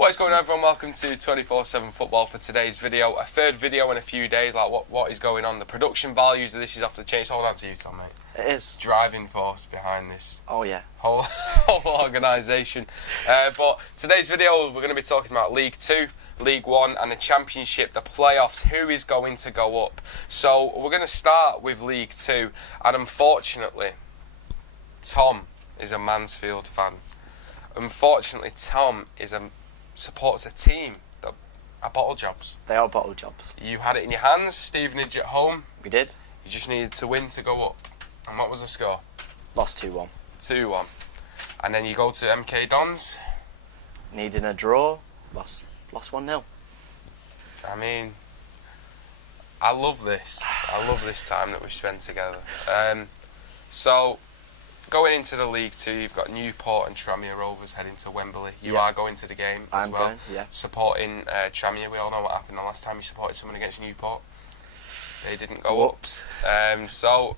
What is going on, everyone? Welcome to 24/7 Football for today's video. A third video in a few days. Like, what is going on? The production values of this is off the chain. Hold on to you, Tom, mate. It is. Driving force behind this. Oh, yeah. Whole organisation. But today's video, we're going to be talking about League 2, League 1 and the Championship, the playoffs, who is going to go up. So we're going to start with League 2, and unfortunately, Tom is a Mansfield fan. Unfortunately, Tom supports a team that are bottle jobs. They are bottle jobs. You had it in your hands, Stevenage at home. We did. You just needed to win to go up. And what was the score? Lost 2-1. 2-1. And then you go to MK Dons. Needing a draw. Lost 1-0. I mean, I love this. I love this time that we've spent together. So, going into the League 2, you've got Newport and Tranmere Rovers heading to Wembley. You are going to the game as well. I'm going, yeah. Supporting Tranmere. We all know what happened the last time you supported someone against Newport. They didn't go up. So,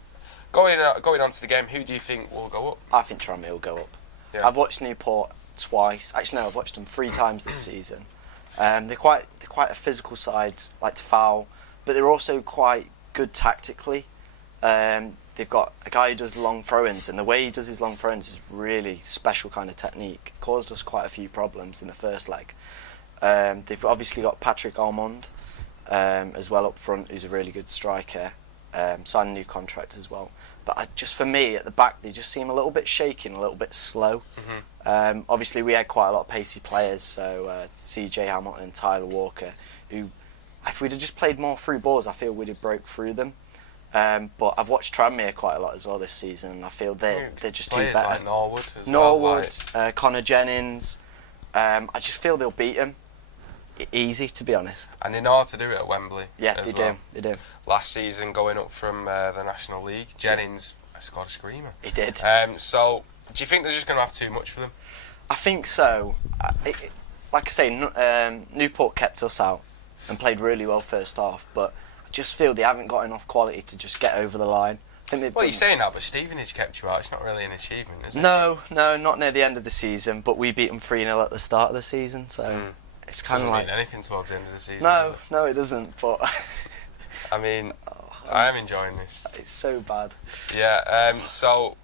going on to the game, who do you think will go up? I think Tranmere will go up. Yeah. I've watched Newport twice. Actually, no, I've watched them 3 times this season. They're quite a physical side, like to foul, but they're also quite good tactically. They've got a guy who does long throw-ins, and the way he does his long throw-ins is really special kind of technique. Caused us quite a few problems in the first leg. They've obviously got Patrick Almond as well up front, who's a really good striker. Signed a new contract as well. But for me, at the back, they just seem a little bit shaky and a little bit slow. Mm-hmm. Obviously, we had quite a lot of pacey players, so CJ Hamilton and Tyler Walker, who, if we'd have just played more through balls, I feel we'd have broke through them. But I've watched Tranmere quite a lot as well this season, and I feel they're just too better. Like Norwood as Norwood, well, like Connor Jennings. I just feel they'll beat them. Easy, to be honest. And they know how to do it at Wembley. Yeah, they do. Last season, going up from the National League, Jennings scored a screamer. He did. So, do you think they're just going to have too much for them? I think so. Like I say, Newport kept us out and played really well first half, but I just feel they haven't got enough quality to just get over the line. Well, you're saying that, but Stevenage kept you out. It's not really an achievement, is it? No, not near the end of the season, but we beat them 3-0 at the start of the season, so... It's kind of like mean anything towards the end of the season. No, it doesn't. But I mean, I am enjoying this. It's so bad. Yeah. So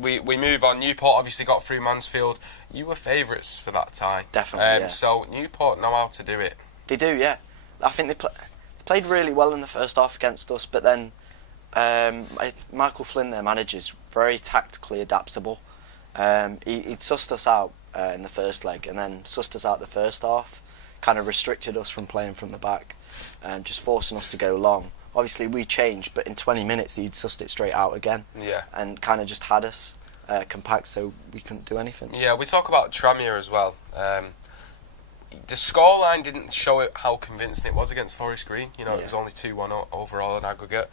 we move on. Newport obviously got through Mansfield. You were favourites for that tie. Definitely. Yeah. So Newport know how to do it. They do, yeah. I think they played really well in the first half against us, but then Michael Flynn, their manager, is very tactically adaptable. He'd sussed us out in the first leg, and then sussed us out the first half, kind of restricted us from playing from the back, and just forcing us to go long. Obviously we changed, but in 20 minutes he'd sussed it straight out again. Yeah. And kind of just had us compact, so we couldn't do anything. Yeah, we talk about Tranmere as well. The scoreline didn't show it how convincing it was against Forest Green. You know, It was only 2-1 overall in aggregate.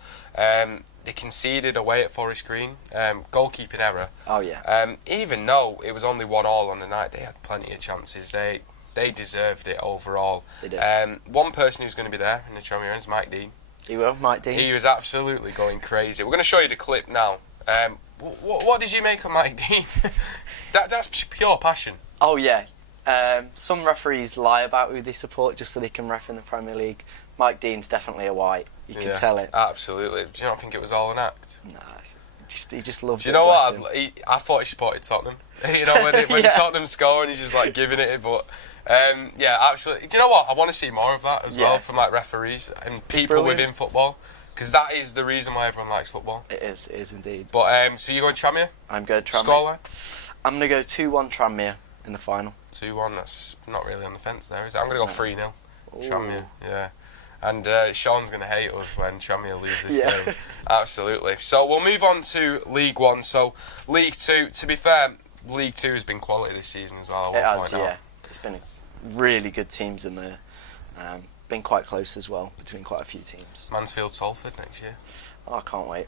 They conceded away at Forest Green, goalkeeping error. Oh yeah. Even though it was only 1-1 on the night, they had plenty of chances. They deserved it overall. They did. One person who's going to be there in the Tranmere is Mike Dean. He will, Mike Dean. He was absolutely going crazy. We're going to show you the clip now. What did you make of Mike Dean? That's pure passion. Oh yeah. Some referees lie about who they support just so they can ref in the Premier League. Mike Dean's definitely a white. You can tell it. Absolutely. Do you not think it was all an act? Nah, he just loves it. Do you know what? I thought he supported Tottenham. You know, when Tottenham score and he's just like giving it. But yeah, absolutely. Do you know what? I want to see more of that as well from like referees and people within football, because that is the reason why everyone likes football. It is indeed. But so you're going Tranmere? I'm going Tranmere. Scoreline? I'm going to go 2-1 Tranmere in the final. 2-1. That's not really on the fence there, is it? I'm going to go 3-0. Tranmere. Yeah. And Sean's going to hate us when Tranmere lose this game. Absolutely. So we'll move on to League 1. So League 2, to be fair, League 2 has been quality this season as well. It has, yeah. It's been really good teams in there. Been quite close as well between quite a few teams. Mansfield Salford next year. Oh, I can't wait.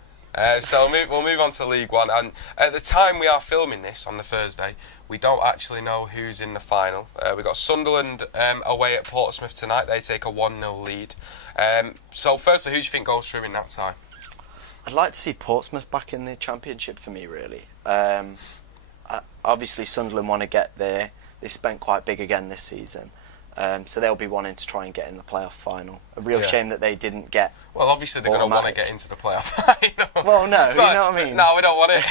So we'll move on to League 1, and at the time we are filming this on the Thursday, we don't actually know who's in the final. We've got Sunderland away at Portsmouth tonight. They take a 1-0 lead. So firstly, who do you think goes through in that tie? I'd like to see Portsmouth back in the Championship for me, really. Obviously Sunderland want to get there. spent quite big again this season. So they'll be wanting to try and get in the playoff final. A real shame that they didn't get. Well, obviously they're going to want to get into the playoff final. Well, no, It's you like, know what I mean? No, we don't want it.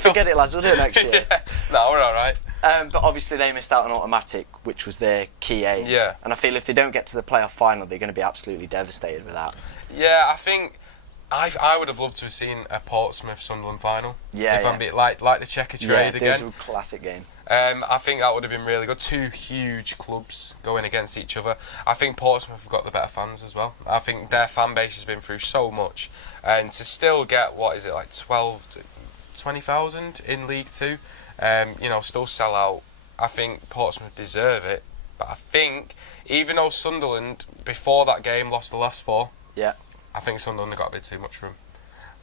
Forget it, lads. We'll do it next year. Yeah. No, we're all right. But obviously they missed out on automatic, which was their key aim. Yeah. And I feel if they don't get to the playoff final, they're going to be absolutely devastated with that. Yeah, I think I would have loved to have seen a Portsmouth-Sunderland final. Yeah, if I'm like the checker trade again. It was a classic game. I think that would have been really good. Two huge clubs going against each other. I think Portsmouth have got the better fans as well. I think their fan base has been through so much, and to still get like 20,000 in League Two, still sell out. I think Portsmouth deserve it, but I think even though Sunderland before that game lost the last 4, I think Sunderland have got a bit too much for them,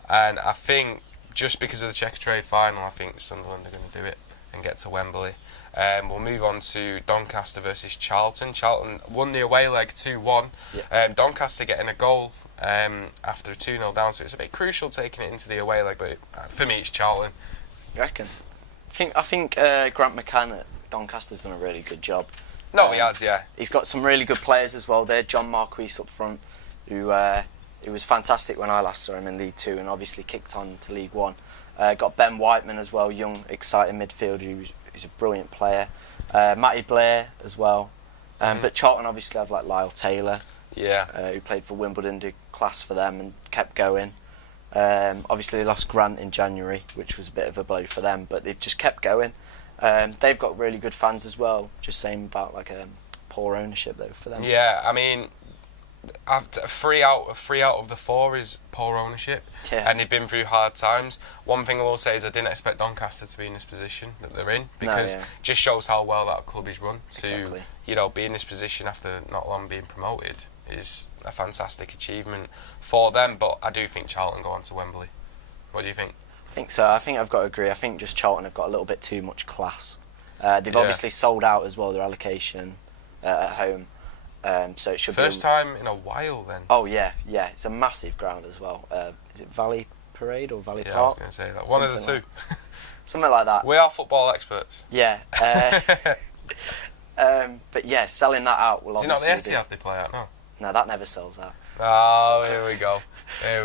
and I think just because of the checker trade final, I think Sunderland are going to do it and get to Wembley. We'll move on to Doncaster versus Charlton. Charlton won the away leg 2-1. Doncaster getting a goal after a 2-0 down, so it's a bit crucial taking it into the away leg, but for me it's Charlton. You reckon? I think Grant McCann at Doncaster's done a really good job. No, he has, yeah. He's got some really good players as well there. John Marquis up front, who was fantastic when I last saw him in League 2 and obviously kicked on to League 1. Got Ben Whiteman as well, young, exciting midfielder who's a brilliant player. Matty Blair as well. But Charlton obviously have like Lyle Taylor, who played for Wimbledon, did class for them and kept going. Obviously they lost Grant in January, which was a bit of a blow for them, but they've just kept going. They've got really good fans as well. Just saying about like poor ownership though for them. Yeah, I mean, three out of the 4 is poor ownership, and they've been through hard times. One thing I will say is I didn't expect Doncaster to be in this position that they're in, because it just shows how well that club is run. To be in this position after not long being promoted is a fantastic achievement for them. But I do think Charlton go on to Wembley. What do you think? I think so. I think I've got to agree. I think just Charlton have got a little bit too much class. They've obviously sold out as well their allocation at home. So it should first time in a while then. Oh yeah, it's a massive ground as well. Is it Valley Parade or Valley Park? I was going to say that. One of the two. Something like that. We are football experts. Yeah. But yeah, selling that out will obviously. Is it not the Etihad they play at? No, that never sells out. Oh, here we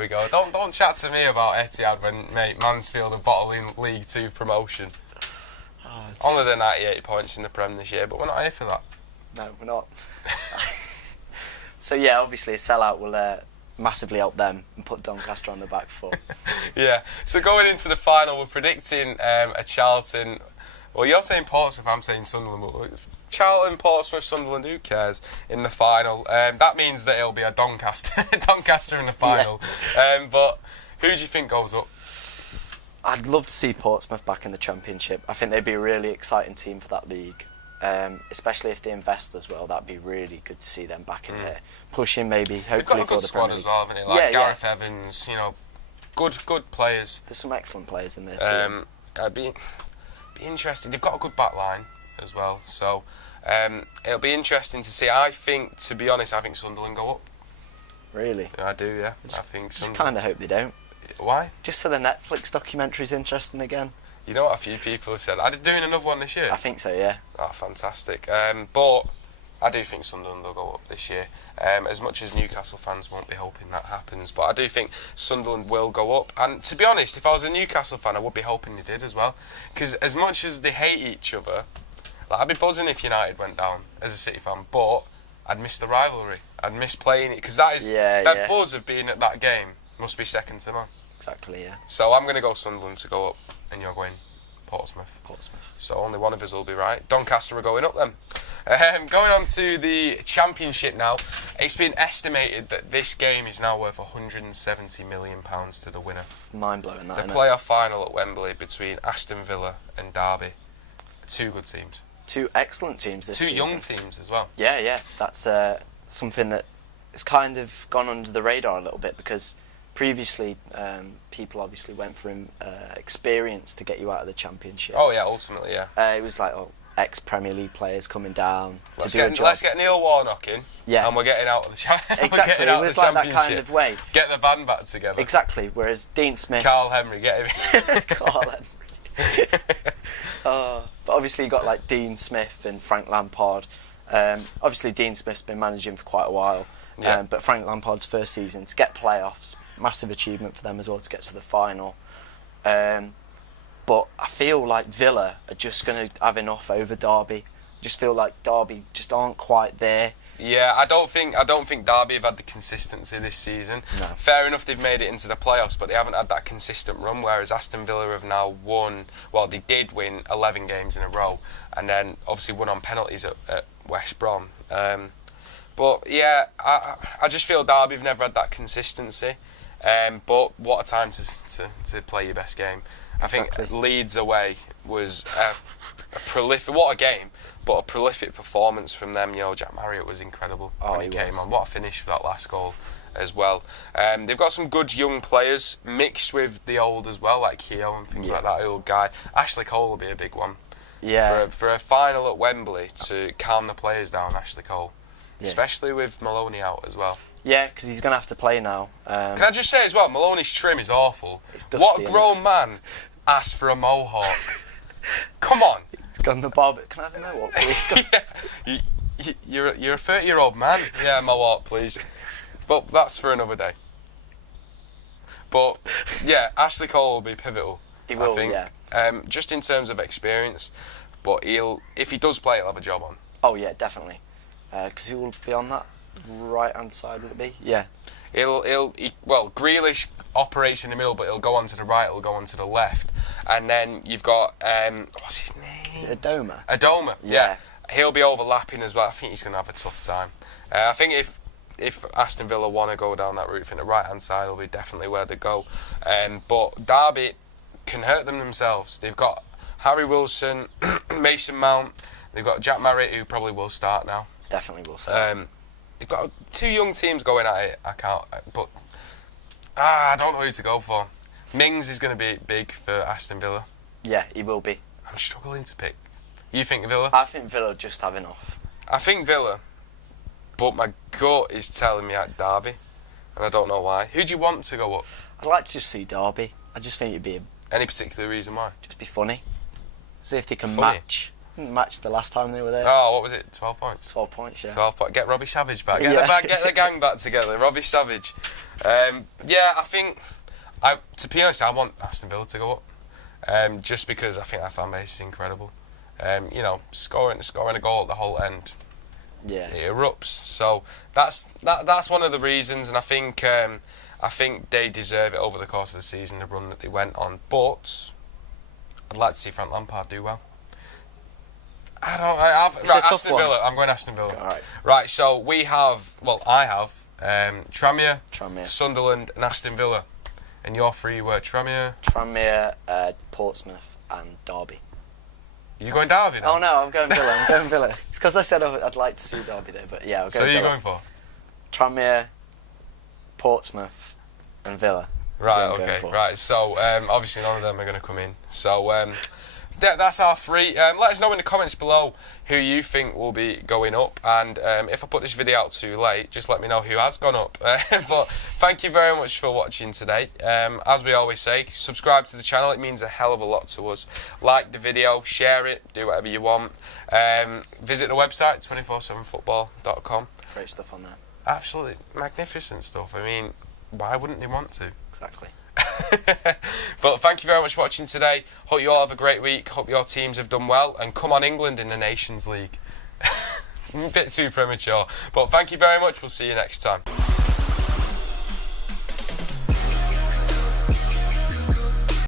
go. Don't chat to me about Etihad when Mansfield are bottling League 2 promotion. Only the 98 points in the Prem this year, but we're not here for that. No, we're not. So yeah, obviously a sellout will massively help them and put Doncaster on the back foot. Yeah, so going into the final, we're predicting a Charlton. Well, you're saying Portsmouth, I'm saying Sunderland. But Charlton, Portsmouth, Sunderland, who cares, in the final. That means that it'll be a Doncaster in the final. But who do you think goes up? I'd love to see Portsmouth back in the Championship. I think they'd be a really exciting team for that league. Especially if they invest as well, that'd be really good to see them back in there, pushing maybe. Hopefully they've got a good for the squad Premier as well, haven't they? Like Gareth Evans, good players. There's some excellent players in there too. I'd be interested. They've got a good back line as well, so it'll be interesting to see. I think, to be honest, I think Sunderland go up. Really? Yeah, I do. Yeah, I think. Just kind of hope they don't. Why? Just so the Netflix documentary's interesting again. You know what? A few people have said. Are they doing another one this year? I think so, yeah. Oh, fantastic. But I do think Sunderland will go up this year. As much as Newcastle fans won't be hoping that happens, but I do think Sunderland will go up. And to be honest, if I was a Newcastle fan, I would be hoping they did as well. Because as much as they hate each other, I'd be buzzing if United went down as a City fan, but I'd miss the rivalry. I'd miss playing it, because that is that buzz of being at that game must be second to none. Exactly, yeah. So I'm going to go Sunderland to go up, and you're going Portsmouth. So only one of us will be right. Doncaster are going up then. Going on to the Championship now. It's been estimated that this game is now worth £170 million to the winner. Mind-blowing, that, the playoff final at Wembley between Aston Villa and Derby. Two good teams. Two excellent teams this season. Two young teams as well. Yeah. That's something that has kind of gone under the radar a little bit, because previously people obviously went for experience to get you out of the Championship. Oh yeah, ultimately, yeah. It was like ex-Premier League players coming down to do a job. Let's get Neil Warnock in, and we're getting out of the Championship. Exactly, it was like that kind of way. Get the band back together. Exactly, whereas Dean Smith... Carl Henry, get him. Carl Henry. But obviously you got like Dean Smith and Frank Lampard. Obviously Dean Smith's been managing for quite a while, but Frank Lampard's first season to get playoffs, massive achievement for them as well to get to the final. But I feel like Villa are just going to have enough over Derby. Just feel like Derby just aren't quite there. Yeah, I don't think Derby have had the consistency this season. No. Fair enough, they've made it into the playoffs, but they haven't had that consistent run. Whereas Aston Villa have now won. Well, they did win 11 games in a row, and then obviously won on penalties at West Brom. But yeah, I just feel Derby have never had that consistency. But what a time to play your best game. I think Leeds away was a prolific. What a game! But a prolific performance from them. You know, Jack Marriott was incredible when he came on. What a finish for that last goal as well. They've got some good young players mixed with the old as well, like Keogh and things like that. Old guy. Ashley Cole will be a big one. Yeah. For a final at Wembley to calm the players down, Ashley Cole, especially with Maloney out as well. Yeah, because he's going to have to play now. Can I just say as well, Maloney's trim is awful. It's dusty, what a grown man asked for a mohawk. Come on. He's gone the barber. Can I have a mohawk, please? You're a 30-year-old man. Yeah, mohawk, please. But that's for another day. But yeah, Ashley Cole will be pivotal. He will, I think. Just in terms of experience, but if he does play, he'll have a job on. Oh yeah, definitely. Because he will be on that right-hand side, would it be? Yeah. Well, Grealish operates in the middle, but he'll go onto the right, he'll go onto the left, and then you've got what's his name? Is it Adoma? Adoma, yeah. He'll be overlapping as well. I think he's going to have a tough time. I think if Aston Villa want to go down that route, I think the right-hand side will be definitely where they go. But Derby can hurt them themselves. They've got Harry Wilson, Mason Mount. They've got Jack Marriott, who probably will start now. Definitely will start. They've got two young teams going at it. I don't know who to go for. Mings is going to be big for Aston Villa. Yeah, he will be. I'm struggling to pick. You think Villa? I think Villa just have enough. I think Villa, but my gut is telling me at Derby, and I don't know why. Who do you want to go up? I'd like to just see Derby. I just think it'd be any particular reason why? Just be funny. See if they can Funny? match the last time they were there. Oh, what was it? 12 points? 12 points, yeah. 12 points. Get Robbie Savage back. Get the gang back together. Robbie Savage. Yeah, I think, to be honest, I want Aston Villa to go up. Just because I think our fan base is incredible. You know, scoring a goal at the whole end. Yeah. It erupts. So that's one of the reasons, and I think they deserve it over the course of the season, the run that they went on. But I'd like to see Frank Lampard do well. Aston Villa. I'm going Aston Villa. All right. Right, so I have Tranmere, Sunderland and Aston Villa. And your three were Tranmere, Portsmouth and Derby. You going Derby now? Oh no, I'm going Villa. It's because I said I'd like to see Derby there, but yeah, I'll go Villa. So who are you going for? Tranmere, Portsmouth and Villa. Right, okay, right. So obviously none of them are going to come in. So that's our three. Let us know in the comments below who you think will be going up, and if I put this video out too late, just let me know who has gone up. But thank you very much for watching today. As we always say, subscribe to the channel. It means a hell of a lot to us. Like the video, share it, do whatever you want. Visit the website 247football.com. Great stuff on there. Absolutely magnificent stuff. I mean, why wouldn't they want to? Exactly. But thank you very much for watching today. Hope you all have a great week. Hope your teams have done well, and come on England in the Nations League. A bit too premature, but thank you very much. We'll see you next time.